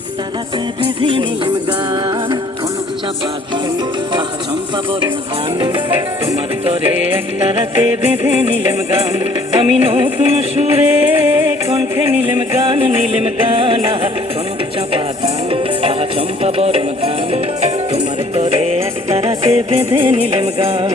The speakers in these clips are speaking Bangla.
একটা রাতে বেঁধে নিলাম গান, কনক চাপা ধান, আহা চম্পা বরণ ধান। তোমার তরে একটা রাতে বেঁধে নিলাম গান, আমি নতুন সুরে কণ্ঠে নিলাম গান, আহা কনক চাপা ধান, আহা চম্পা বরণ ধান। তোমার তরে একটা রাতে বেঁধে নিলাম গান।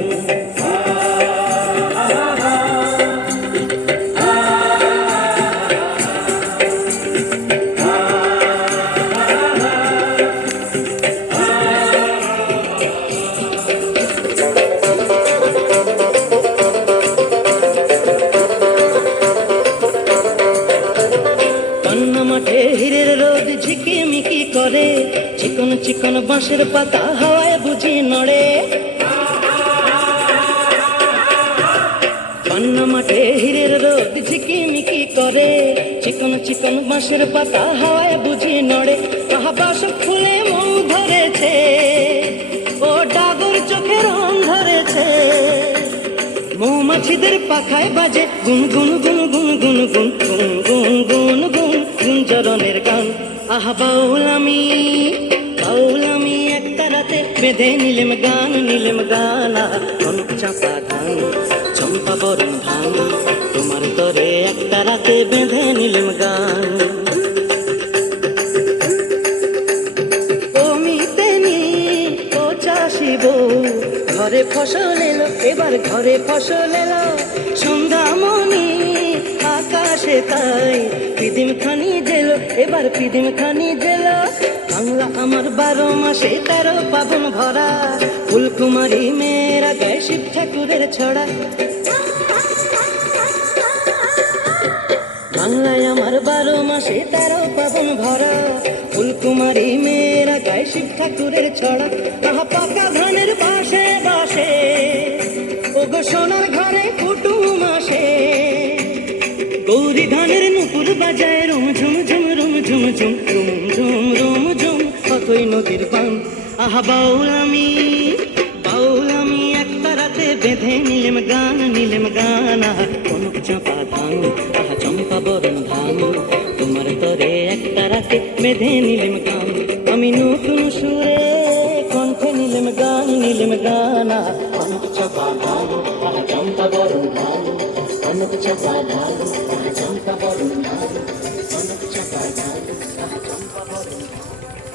মাঠে হিরের রোদ ঝিকিমিকি করে, চিকন চিকন বাঁশের পাতা হাওয়ায় বুঝি নড়ে। পান্না মাঠে হিরের রোদ ঝিকিমিকি করে, চিকন চিকন বাঁশের পাতা হাওয়ায় বুঝি নড়ে। আহা বাসক ফুলে মৌ ধরেছে, ও ডাগর চোখে রং ধরেছে। মৌমাছিদের পাখায় বাজে গুন গুন গুন গুন গুন গুন গুন গুন গুন গুন গুঞ্জরনের গান। আহা বাউল আমি একটা রাতে বেঁধে নিলেম গান, আহা কনক চাপা ধান, চম্পা বরণ ধান। তোমার তরে একটা রাতে বেঁধে নিলেম গান। ঘরে ফসল এলো, এবার ঘরে ফসল এলো। সন্ধ্যামণি আকাশে তাই পিদিম খানি জেল, এবার পিদিম খানি জেল। বাংলা আমার 12 মাসে 13 পাবন ভরা, ফুলকুমারী মেয়েরা গায়ে শিব ঠাকুরের ছড়া। বাংলায় আমার 12 মাসে 13 পাবন ভরা, ফুলকুমারী মেয়েরা গায়ে শিব ঠাকুরের ছড়া। আহা পাকা ধানের বাসে বাসে, ও গো সোনার ঘরে কুটুম আসে। গৌরী ধানের নুপুর বাজায় রুম ঝুম ঝুম রুম ঝুম ঝুম রুম ঝুম রুম ঝুম, কতই নদীর পান। আহা বাউল আমি একটা রাতে বেঁধে নিলেম গান, আহা কনক চাপা ধান, আহা চম্পা বরণ ধান। তোমার তরে একটা রাতে বেঁধে নিলেম গান, আমি নতুন সুরে কণ্ঠে নিলেম গান, আহা কনক চাপা ধান, আহা চম্পা বরণ ধান, কনক চাপা ধান, আহা চম্পা বরণ ধান।